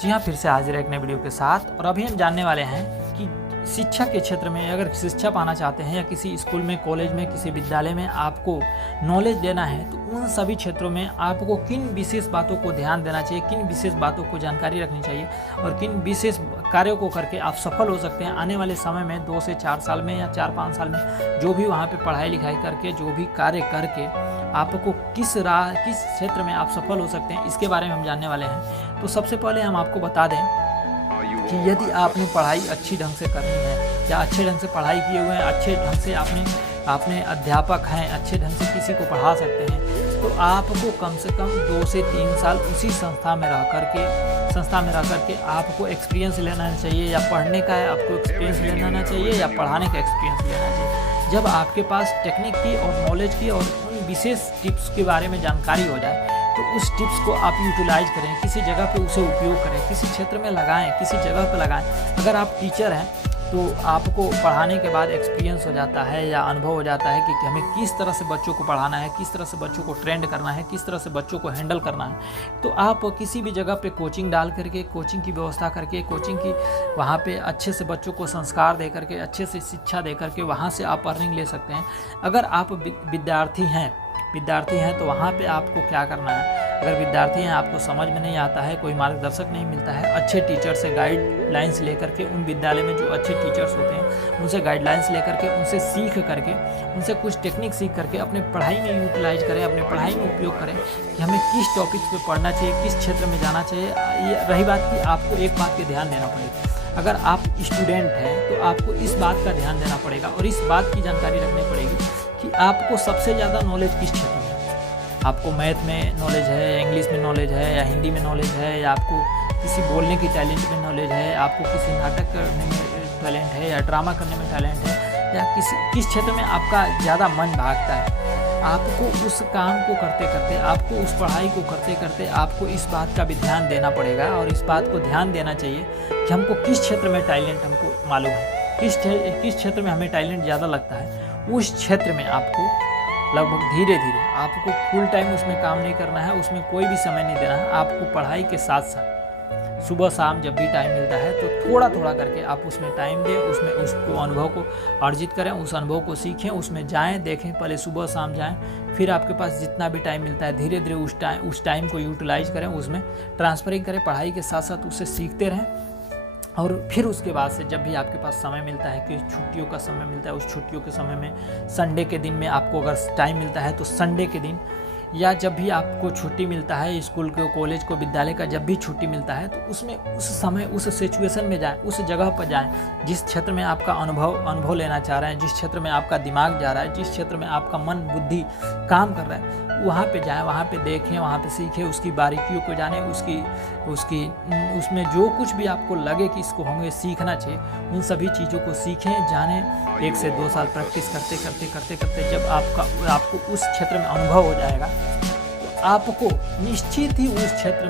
जी हाँ, फिर से हाजिर है एक नए वीडियो के साथ। और अभी हम जानने वाले हैं कि शिक्षा के क्षेत्र में अगर शिक्षा पाना चाहते हैं या किसी स्कूल में, कॉलेज में, किसी विद्यालय में आपको नॉलेज लेना है तो उन सभी क्षेत्रों में आपको किन विशेष बातों को ध्यान देना चाहिए, किन विशेष बातों को जानकारी रखनी चाहिए और किन विशेष कार्यों को करके आप सफल हो सकते हैं आने वाले समय में 2 से 4 साल में या 4-5 साल में। जो भी वहाँ पे पढ़ाई लिखाई करके, जो भी कार्य करके आपको किस क्षेत्र में आप सफल हो सकते हैं, इसके बारे में हम जानने वाले हैं। तो सबसे पहले हम आपको बता दें कि यदि आपने पढ़ाई अच्छी ढंग से करनी है या अच्छे ढंग से पढ़ाई किए हुए हैं, अच्छे ढंग से आपने अध्यापक हैं, अच्छे ढंग से किसी को पढ़ा सकते हैं, तो आपको कम से कम 2 से 3 साल उसी संस्था में रह करके आपको एक्सपीरियंस लेना चाहिए। या पढ़ने का है आपको एक्सपीरियंस लेना चाहिए या पढ़ाने का एक्सपीरियंस लेना चाहिए। जब आपके पास टेक्निक की और नॉलेज की और उन विशेष टिप्स के बारे में जानकारी हो जाए तो उस टिप्स को आप यूटिलाइज करें, किसी जगह पे उसे उपयोग करें, किसी क्षेत्र में लगाएं, किसी जगह पे लगाएं। अगर आप टीचर हैं तो आपको पढ़ाने के बाद एक्सपीरियंस हो जाता है या अनुभव हो जाता है कि हमें किस तरह से बच्चों को पढ़ाना है, किस तरह से बच्चों को ट्रेंड करना है, किस तरह से बच्चों को हैंडल करना है। तो आप किसी भी जगह पे कोचिंग डाल करके, कोचिंग की व्यवस्था करके, कोचिंग की वहाँ पे अच्छे से बच्चों को संस्कार दे करके, अच्छे से शिक्षा दे करके वहाँ से आप अर्निंग ले सकते हैं। अगर आप विद्यार्थी हैं तो वहाँ पे आपको क्या करना है। अगर विद्यार्थी हैं, आपको समझ में नहीं आता है, कोई मार्गदर्शक नहीं मिलता है, अच्छे टीचर से गाइडलाइंस लेकर के, उन विद्यालय में जो अच्छे टीचर्स होते हैं उनसे गाइडलाइंस लेकर के, उनसे सीख करके, उनसे कुछ टेक्निक सीख करके अपने पढ़ाई में यूटिलाइज करें, अपने पढ़ाई में उपयोग करें कि हमें किस टॉपिक्स पे पढ़ना चाहिए, किस क्षेत्र में जाना चाहिए। ये रही बात कि आपको एक बात पे ध्यान देना पड़ेगा। अगर आप स्टूडेंट हैं तो आपको इस बात का ध्यान देना पड़ेगा और इस बात की जानकारी रखनी पड़ेगी कि आपको सबसे ज़्यादा नॉलेज किस क्षेत्र में है। आपको मैथ में नॉलेज है, इंग्लिश में नॉलेज है, या हिंदी में नॉलेज है, या आपको किसी बोलने की टैलेंट में नॉलेज है, आपको किसी नाटक करने में टैलेंट है, या ड्रामा करने में टैलेंट है, या किस क्षेत्र में आपका ज़्यादा मन भागता है। आपको उस काम को करते करते, आपको उस पढ़ाई को करते करते आपको इस बात का भी ध्यान देना पड़ेगा और इस बात को ध्यान देना चाहिए कि हमको किस क्षेत्र में टैलेंट हमको मालूम है, किस क्षेत्र में हमें टैलेंट ज़्यादा लगता है। उस क्षेत्र में आपको लगभग धीरे धीरे, आपको फुल टाइम उसमें काम नहीं करना है, उसमें कोई भी समय नहीं देना है। आपको पढ़ाई के साथ साथ सुबह शाम जब भी टाइम मिलता है तो थोड़ा थोड़ा करके आप उसमें टाइम दें, उसमें उसको अनुभव को अर्जित करें, उस अनुभव को सीखें, उसमें जाएं, देखें। पहले सुबह शाम जाएं, फिर आपके पास जितना भी टाइम मिलता है धीरे धीरे उस टाइम को यूटिलाइज करें, उसमें ट्रांसफरिंग करें, पढ़ाई के साथ साथ उससे सीखते रहें। और फिर उसके बाद से जब भी आपके पास समय मिलता है, कि छुट्टियों का समय मिलता है, उस छुट्टियों के समय में संडे के दिन में आपको अगर टाइम मिलता है तो संडे के दिन, या जब भी आपको छुट्टी मिलता है, स्कूल को, कॉलेज को, विद्यालय का जब भी छुट्टी मिलता है तो उसमें उस समय उस सिचुएशन में जाएं, उस जगह पर जाएं जिस क्षेत्र में आपका अनुभव लेना चाह रहे हैं, जिस क्षेत्र में आपका दिमाग जा रहा है, जिस क्षेत्र में आपका मन बुद्धि काम कर रहा है, वहाँ पे जाएं, वहाँ पे देखें, वहाँ पे सीखें, उसकी बारीकियों को जानें, उसमें जो कुछ भी आपको लगे कि इसको हमें सीखना चाहिए, उन सभी चीज़ों को सीखें, जानें। 1 से 2 साल प्रैक्टिस करते जब आपको उस क्षेत्र में अनुभव हो जाएगा तो आपको निश्चित ही उस क्षेत्र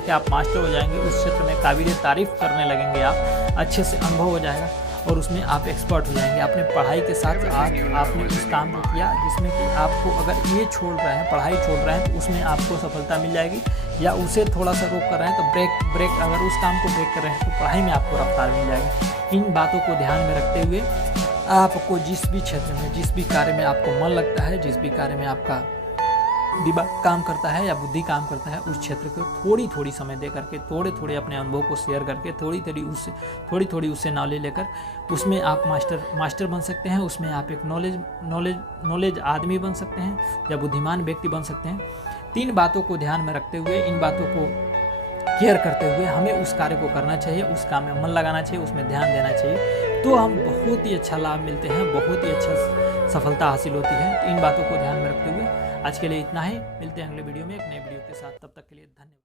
के आप मास्टर हो जाएंगे, उस क्षेत्र में काबिल तारीफ करने लगेंगे, आप अच्छे से अनुभव हो जाएगा और उसमें आप एक्सपर्ट हो जाएंगे। अपने पढ़ाई के साथ आपने उस काम को किया जिसमें कि आपको अगर ये छोड़ रहे हैं, पढ़ाई छोड़ रहे हैं तो उसमें आपको सफलता मिल जाएगी, या उसे थोड़ा सा रोक कर रहे हैं तो ब्रेक अगर उस काम को ब्रेक कर रहे हैं तो पढ़ाई में आपको रफ्तार मिल जाएगी। इन बातों को ध्यान में रखते हुए आपको जिस भी क्षेत्र में, जिस भी कार्य में आपको मन लगता है, जिस भी कार्य में आपका दिमाग काम करता है या बुद्धि काम करता है, उस क्षेत्र को थोड़ी समय दे करके, थोड़े अपने अनुभव को शेयर करके, थोड़ी उससे नॉलेज लेकर उसमें आप मास्टर बन सकते हैं। उसमें आप एक नॉलेज आदमी बन सकते हैं या बुद्धिमान व्यक्ति बन सकते हैं। 3 बातों को ध्यान में रखते हुए, इन बातों को केयर करते हुए हमें उस कार्य को करना चाहिए, उस काम में मन लगाना चाहिए, उसमें ध्यान देना चाहिए, तो हम बहुत ही अच्छा लाभ मिलते हैं, बहुत ही अच्छा सफलता हासिल होती है। तो इन बातों को ध्यान में रखते हुए आज के लिए इतना ही। मिलते हैं अगले वीडियो में एक नए वीडियो के साथ। तब तक के लिए धन्यवाद।